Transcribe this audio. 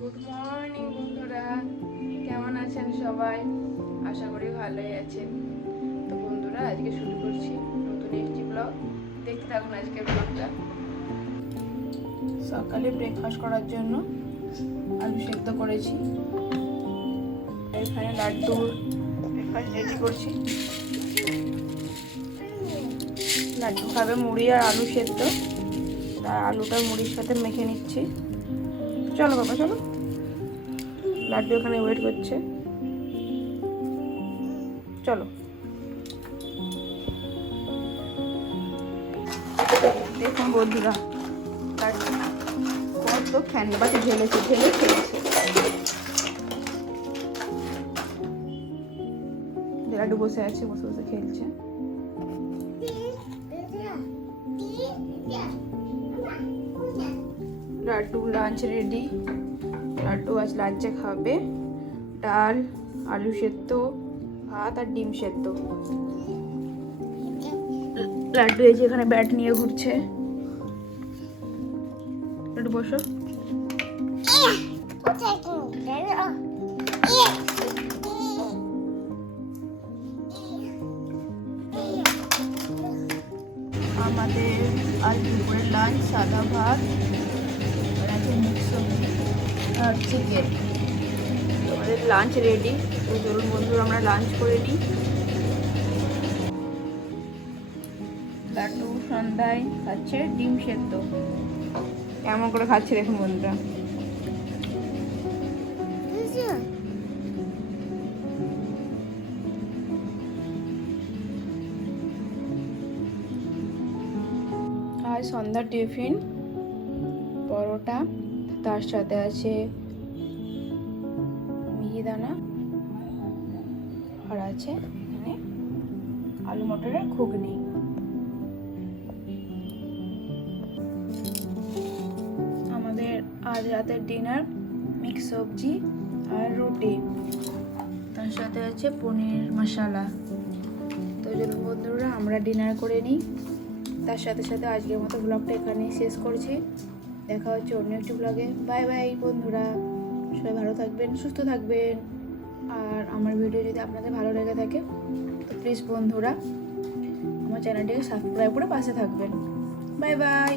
Good morning বন্ধুরা। কেমন আছেন সবাই? আশা করি ভালোই আছেন। তো বন্ধুরা, আজকে শুরু করছি নতুন একটি ব্লগ দেখতে থাকুন আজকের ব্লগটা সকালে ব্রেকফাস্ট করার জন্য আলু সেদ্ধ করেছি। এখানে লাড্ডুর ব্রেকফাস্ট রেডি করছি। লাড্ডু খাবে মুড়ি আর আলু সেদ্ধ। তার আলুটা মুড়ির সাথে মেখে নিচ্ছি। চলো বাবা, চলো। লাড্ডু ওখানে ওয়েট করছে। চলো। দেখুন বন্ধুরা কত ক্যানভাসে ঢেলেছে ঢেলে খেয়েছে। লাড্ডু বসে আছে, বসে বসে খেলছে। লাড্ডু লাঞ্চ রেডি লাড্ডু আজ লাঞ্চে খাবে। ডাল, আলু সেদ্ধ, ভাত আর ডিম সেদ্ধ। লাড্ডু এই যে এখানে ব্যাট নিয়ে ঘুরছে। একটু বসো। আমাদের আজ দুপুরের লাঞ্চ সাদা ভাত আর চিকেন আমাদের লাঞ্চ রেডি তো চলুন বন্ধুরা আমরা লাঞ্চ করে নিই। লাড্ডু সন্ধ্যায় খাচ্ছে ডিম সেদ্ধ। কেমন করে খাচ্ছে দেখুন বন্ধুরা। আর সন্ধ্যার টিফিন। পরোটা, তার সাথে আছে মিহিদানা আর আছে এখানে আলু মটরের ঘুগনি। আমাদের আজ রাতের ডিনার মিক্স সবজি আর রুটি। তার সাথে আছে পনির মশলা। তো চলুন বন্ধুরা, আমরা ডিনার করে নিই। তার সাথে সাথে আজকের মতো ব্লগটা এখানেই শেষ করছি। দেখা হচ্ছে অন্য একটি ব্লগে বাই বাই বন্ধুরা। সবাই ভালো থাকবেন, সুস্থ থাকবেন। আর আমার ভিডিও যদি আপনাদের ভালো লেগে থাকে, তো প্লিজ বন্ধুরা, আমার চ্যানেলটিকে সাবস্ক্রাইব করে পাশে থাকবেন। Bye bye